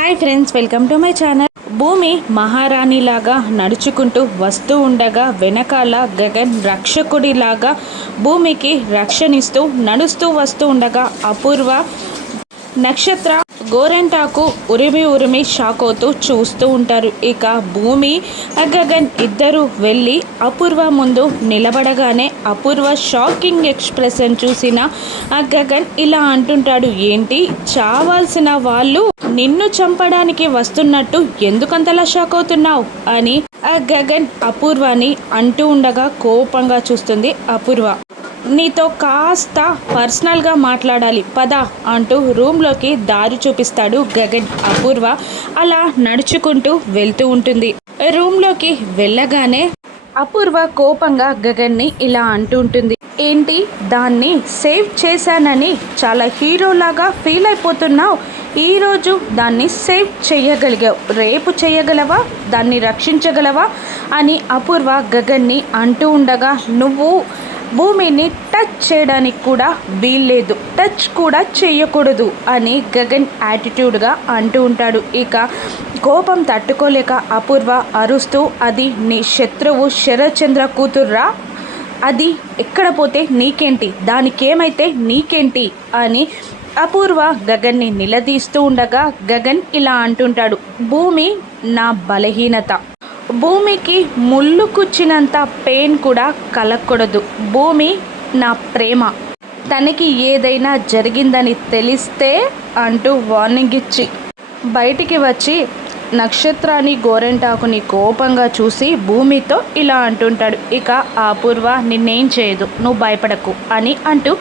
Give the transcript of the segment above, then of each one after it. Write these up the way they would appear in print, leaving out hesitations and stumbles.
Hi friends, welcome to my channel. భూమి మహారాణిలాగా నడుచుకుంటూ వస్తూ ఉండగా వెనకాల గగన్ రక్షకుడిలాగా భూమికి రక్షణిస్తూ నడుస్తూ వస్తూ ఉండగా అపూర్వ, నక్షత్ర గోరెంటాకు ఉరిమి షాక్ అవుతూ చూస్తూ ఉంటారు. ఇక భూమి గగన్ ఇద్దరు వెళ్ళి అపూర్వ ముందు నిలబడగానే అపూర్వ షాకింగ్ ఎక్స్ప్రెషన్ చూసిన గగన్ ఇలా అంటుంటాడు, ఏంటి చావాల్సిన వాళ్ళు నిన్ను చంపడానికి వస్తున్నట్టు ఎందుకంతలా షాక్ అవుతున్నావు అని గగన్ అపూర్వని అంటూ ఉండగా కోపంగా చూస్తుంది అపూర్వ. నీతో కాస్త పర్సనల్గా మాట్లాడాలి పద అంటూ రూమ్లోకి దారి చూపిస్తాడు గగన్. అపూర్వ అలా నడుచుకుంటూ వెళ్తూ ఉంటుంది. రూమ్లోకి వెళ్ళగానే అపూర్వ కోపంగా గగన్ని ఇలా అంటూ ఉంటుంది, ఏంటి దాన్ని సేవ్ చేశానని చాలా హీరోలాగా ఫీల్ అయిపోతున్నావు? ఈరోజు దాన్ని సేవ్ చేయగలిగావు, రేపు చేయగలవా? దాన్ని రక్షించగలవా అని అపూర్వ గగన్ని అంటూ ఉండగా, నువ్వు భూమిని టచ్ చేయడానికి కూడా వీల్లేదు, టచ్ కూడా చేయకూడదు అని గగన్ యాటిట్యూడ్గా అంటూ ఉంటాడు. ఇక కోపం తట్టుకోలేక అపూర్వ అరుస్తూ, అది నీ శత్రువు శరత్చంద్ర కూతుర్రా, అది ఎక్కడ పోతే నీకేంటి, దానికేమైతే నీకేంటి అని అపూర్వ గగన్ని నిలదీస్తూ ఉండగా గగన్ ఇలా అంటుంటాడు, భూమి నా బలహీనత, భూమికి ముళ్ళు కుచ్చినంత పెయిన్ కూడా కలగకూడదు, భూమి నా ప్రేమ, తనకి ఏదైనా జరిగిందని తెలిస్తే అంటూ వార్నింగ్ ఇచ్చి బయటికి వచ్చి నక్షత్రాన్ని గోరెంటాకుని కోపంగా చూసి భూమితో ఇలా అంటుంటాడు, ఇక అపూర్వ నిన్నేం చేయదు, నువ్వు భయపడకు అని అంటూ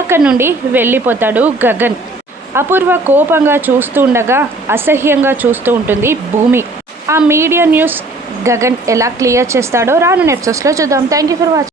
అక్కడి నుండి వెళ్ళిపోతాడు గగన్. అపూర్వ కోపంగా చూస్తూ ఉండగా అసహ్యంగా చూస్తూ ఉంటుంది భూమి. ఆ మీడియా న్యూస్ గగన్ ఎలా క్లియర్ చేస్తాడో రాను నెక్స్ట్లో చూద్దాం. Thank you for watching.